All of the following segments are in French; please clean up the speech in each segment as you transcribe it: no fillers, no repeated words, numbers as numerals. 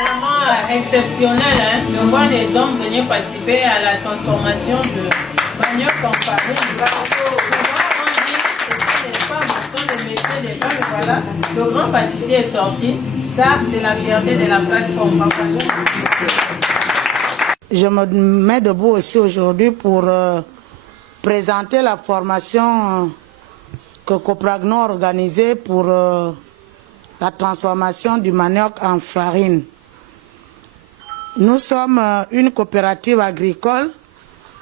vraiment exceptionnel, hein, de voir les hommes venir participer à la transformation de manioc en farine. Voilà, le grand pâtissier est sorti. Ça, c'est la fierté de la plateforme. Je me mets debout aussi aujourd'hui pour présenter la formation que Copragno a organisée pour la transformation du manioc en farine. Nous sommes une coopérative agricole.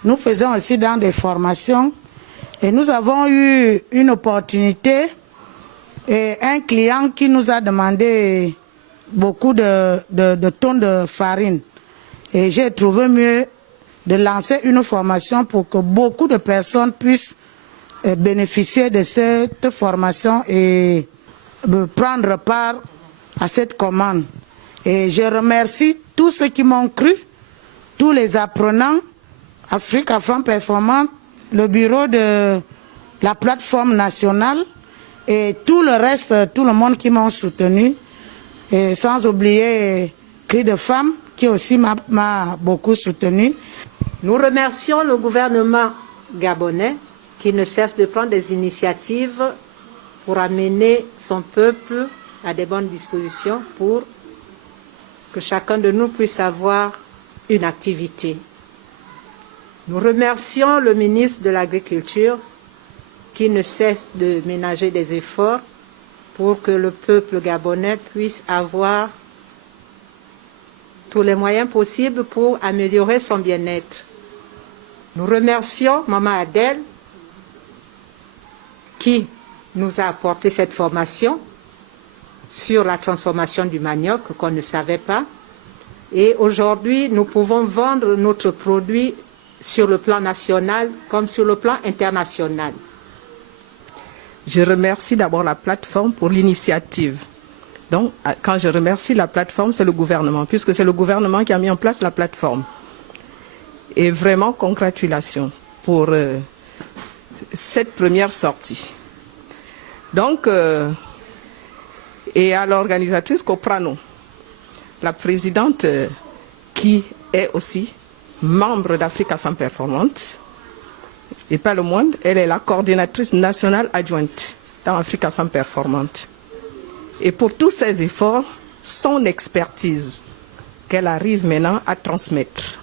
Nous faisons aussi dans des formations et nous avons eu une opportunité et un client qui nous a demandé beaucoup de tonnes de farine. Et j'ai trouvé mieux de lancer une formation pour que beaucoup de personnes puissent bénéficier de cette formation et prendre part à cette commande. Et je remercie tous ceux qui m'ont cru, tous les apprenants, Africa Femmes Performantes, le bureau de la plateforme nationale et tout le reste, tout le monde qui m'ont soutenu. Et sans oublier Cri de Femmes qui aussi m'a beaucoup soutenu. Nous remercions le gouvernement gabonais qui ne cesse de prendre des initiatives pour amener son peuple à des bonnes dispositions pour que chacun de nous puisse avoir une activité. Nous remercions le ministre de l'Agriculture qui ne cesse de ménager des efforts pour que le peuple gabonais puisse avoir tous les moyens possibles pour améliorer son bien-être. Nous remercions Maman Adèle qui nous a apporté cette formation sur la transformation du manioc qu'on ne savait pas. Et aujourd'hui, nous pouvons vendre notre produit sur le plan national comme sur le plan international. Je remercie d'abord la plateforme pour l'initiative. Donc, quand je remercie la plateforme, c'est le gouvernement, puisque c'est le gouvernement qui a mis en place la plateforme. Et vraiment, congratulations pour cette première sortie. Donc, et à l'organisatrice Copragno, la présidente qui est aussi membre d'Africa Femmes Performantes, et pas le monde, elle est la coordinatrice nationale adjointe dans Africa Femmes Performantes. Et pour tous ces efforts, son expertise qu'elle arrive maintenant à transmettre.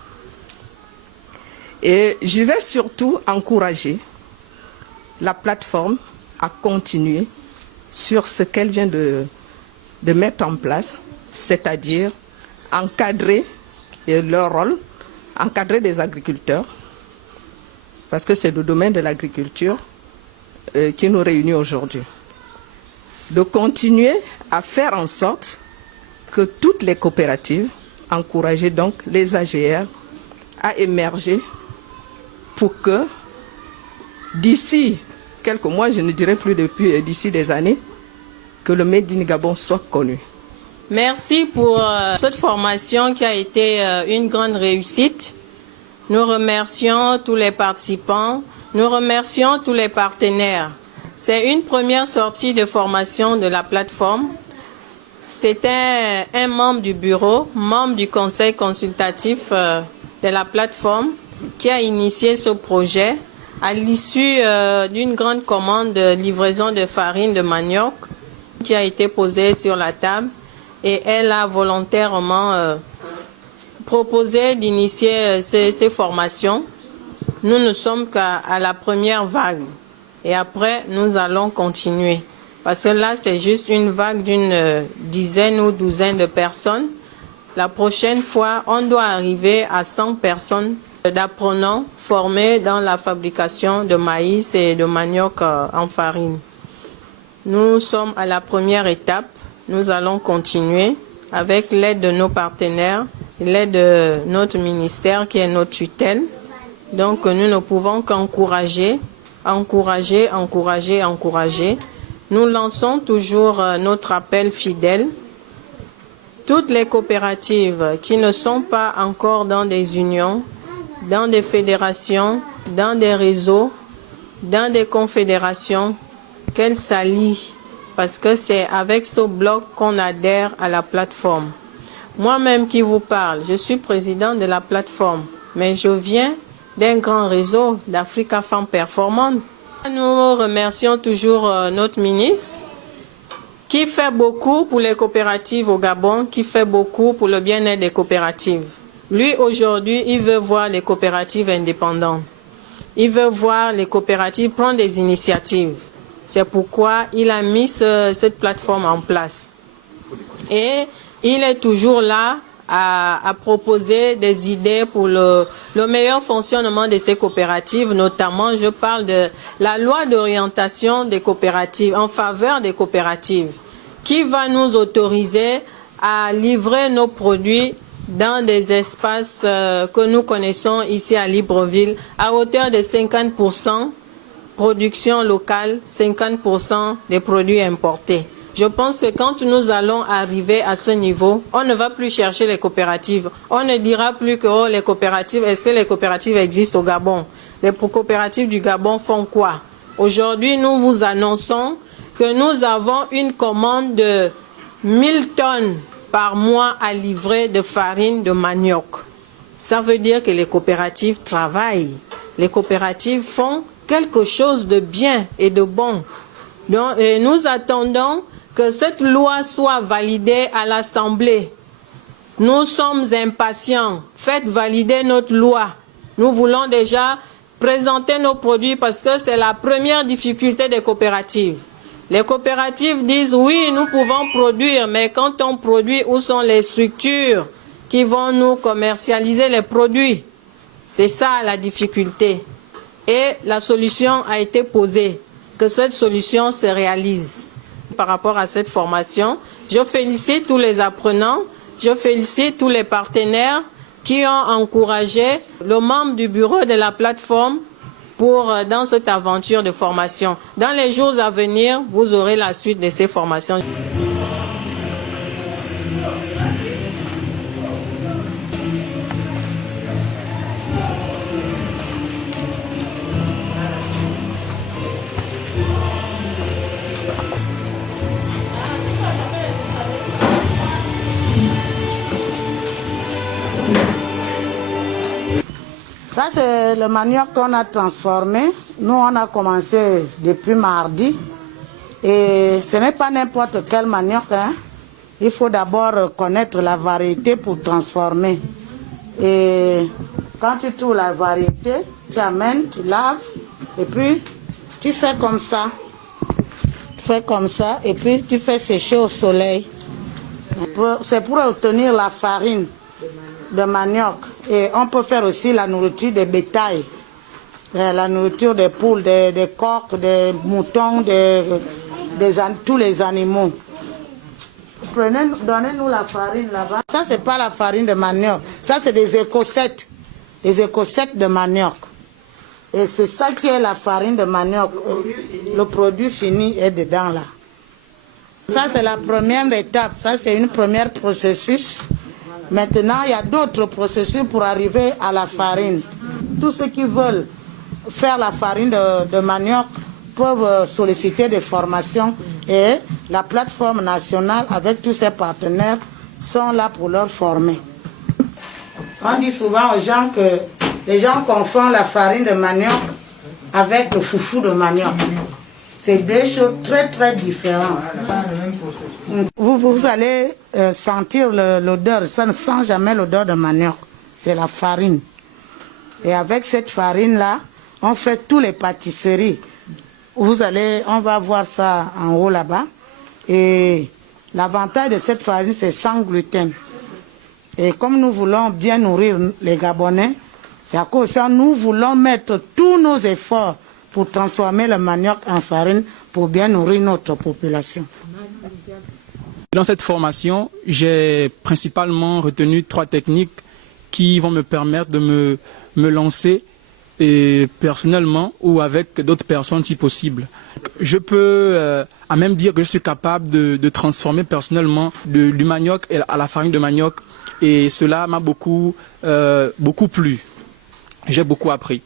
Et je vais surtout encourager la plateforme à continuer sur ce qu'elle vient de mettre en place, c'est-à-dire encadrer leur rôle, encadrer des agriculteurs, parce que c'est le domaine de l'agriculture qui nous réunit aujourd'hui. De continuer à faire en sorte que toutes les coopératives, encourager donc les AGR à émerger pour que d'ici quelques mois, je ne dirais plus depuis d'ici des années, que le Made in Gabon soit connu. Merci pour cette formation qui a été une grande réussite. Nous remercions tous les participants, nous remercions tous les partenaires. C'est une première sortie de formation de la plateforme. C'était un membre du bureau, membre du conseil consultatif de la plateforme qui a initié ce projet à l'issue d'une grande commande de livraison de farine de manioc qui a été posée sur la table et elle a volontairement proposé d'initier ces formations. Nous ne sommes qu'à la première vague. Et après, nous allons continuer. Parce que là, c'est juste une vague d'une dizaine ou douzaine de personnes. La prochaine fois, on doit arriver à 100 personnes d'apprenants formés dans la fabrication de maïs et de manioc en farine. Nous sommes à la première étape. Nous allons continuer avec l'aide de nos partenaires, l'aide de notre ministère qui est notre tutelle. Donc, nous ne pouvons qu'encourager. Nous lançons toujours notre appel fidèle. Toutes les coopératives qui ne sont pas encore dans des unions, dans des fédérations, dans des réseaux, dans des confédérations, qu'elles s'allient, parce que c'est avec ce bloc qu'on adhère à la plateforme. Moi-même qui vous parle, je suis président de la plateforme, mais je viens d'un grand réseau d'Africa Femmes Performantes. Nous remercions toujours notre ministre qui fait beaucoup pour les coopératives au Gabon, qui fait beaucoup pour le bien-être des coopératives. Lui, aujourd'hui, il veut voir les coopératives indépendantes. Il veut voir les coopératives prendre des initiatives. C'est pourquoi il a mis cette plateforme en place. Et il est toujours là à proposer des idées pour le meilleur fonctionnement de ces coopératives. Notamment, je parle de la loi d'orientation des coopératives, en faveur des coopératives, qui va nous autoriser à livrer nos produits dans des espaces que nous connaissons ici à Libreville, à hauteur de 50% production locale, 50% des produits importés. Je pense que quand nous allons arriver à ce niveau, on ne va plus chercher les coopératives. On ne dira plus que oh, les coopératives, est-ce que les coopératives existent au Gabon? Les coopératives du Gabon font quoi? Aujourd'hui, nous vous annonçons que nous avons une commande de 1000 tonnes par mois à livrer de farine de manioc. Ça veut dire que les coopératives travaillent. Les coopératives font quelque chose de bien et de bon. Donc, nous attendons que cette loi soit validée à l'Assemblée. Nous sommes impatients. Faites valider notre loi. Nous voulons déjà présenter nos produits parce que c'est la première difficulté des coopératives. Les coopératives disent oui, nous pouvons produire, mais quand on produit, où sont les structures qui vont nous commercialiser les produits? C'est ça la difficulté. Et la solution a été posée, que cette solution se réalise. Par rapport à cette formation, je félicite tous les apprenants, je félicite tous les partenaires qui ont encouragé le membre du bureau de la plateforme dans cette aventure de formation. Dans les jours à venir, vous aurez la suite de ces formations. Ça, c'est le manioc qu'on a transformé. Nous, on a commencé depuis mardi. Et ce n'est pas n'importe quel manioc, hein. Il faut d'abord connaître la variété pour transformer. Et quand tu trouves la variété, tu amènes, tu laves, et puis tu fais comme ça. Tu fais comme ça, et puis tu fais sécher au soleil. C'est pour obtenir la farine de manioc. Et on peut faire aussi la nourriture des bétails, la nourriture des poules, des coqs, des moutons, tous les animaux. Donnez-nous la farine là-bas. Ça, c'est pas la farine de manioc. Ça, c'est des écossètes de manioc. Et c'est ça qui est la farine de manioc. Le produit fini est dedans là. Ça, c'est la première étape. Ça, c'est une première processus. Maintenant, il y a d'autres processus pour arriver à la farine. Tous ceux qui veulent faire la farine de manioc peuvent solliciter des formations et la plateforme nationale avec tous ses partenaires sont là pour leur former. On dit souvent aux gens que les gens confondent la farine de manioc avec le foufou de manioc. C'est deux choses très très différentes. Vous allez sentir l'odeur, ça ne sent jamais l'odeur de manioc, c'est la farine. Et avec cette farine-là, on fait toutes les pâtisseries. On va voir ça en haut là-bas. Et l'avantage de cette farine, c'est sans gluten. Et comme nous voulons bien nourrir les Gabonais, c'est à cause de ça nous voulons mettre tous nos efforts pour transformer le manioc en farine pour bien nourrir notre population. Dans cette formation, j'ai principalement retenu 3 techniques qui vont me permettre de me lancer et personnellement ou avec d'autres personnes si possible. Je peux à même dire que je suis capable de transformer personnellement du manioc à la farine de manioc et cela m'a beaucoup plu. J'ai beaucoup appris.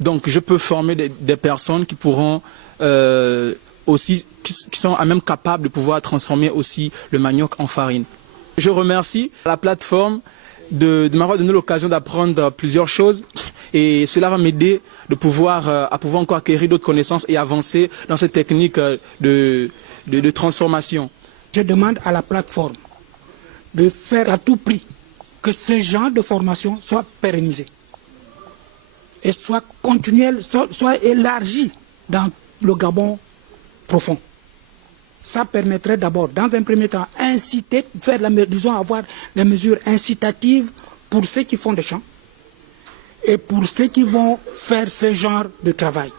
Donc je peux former des personnes qui pourront aussi, qui sont à même capables de pouvoir transformer aussi le manioc en farine. Je remercie la plateforme de m'avoir donné l'occasion d'apprendre plusieurs choses et cela va m'aider à pouvoir encore acquérir d'autres connaissances et avancer dans cette technique de transformation. Je demande à la plateforme de faire à tout prix que ce genre de formation soit pérennisé et soit continuel, soit élargi dans le Gabon profond. Ça permettrait d'abord, dans un premier temps, inciter, avoir des mesures incitatives pour ceux qui font des champs et pour ceux qui vont faire ce genre de travail.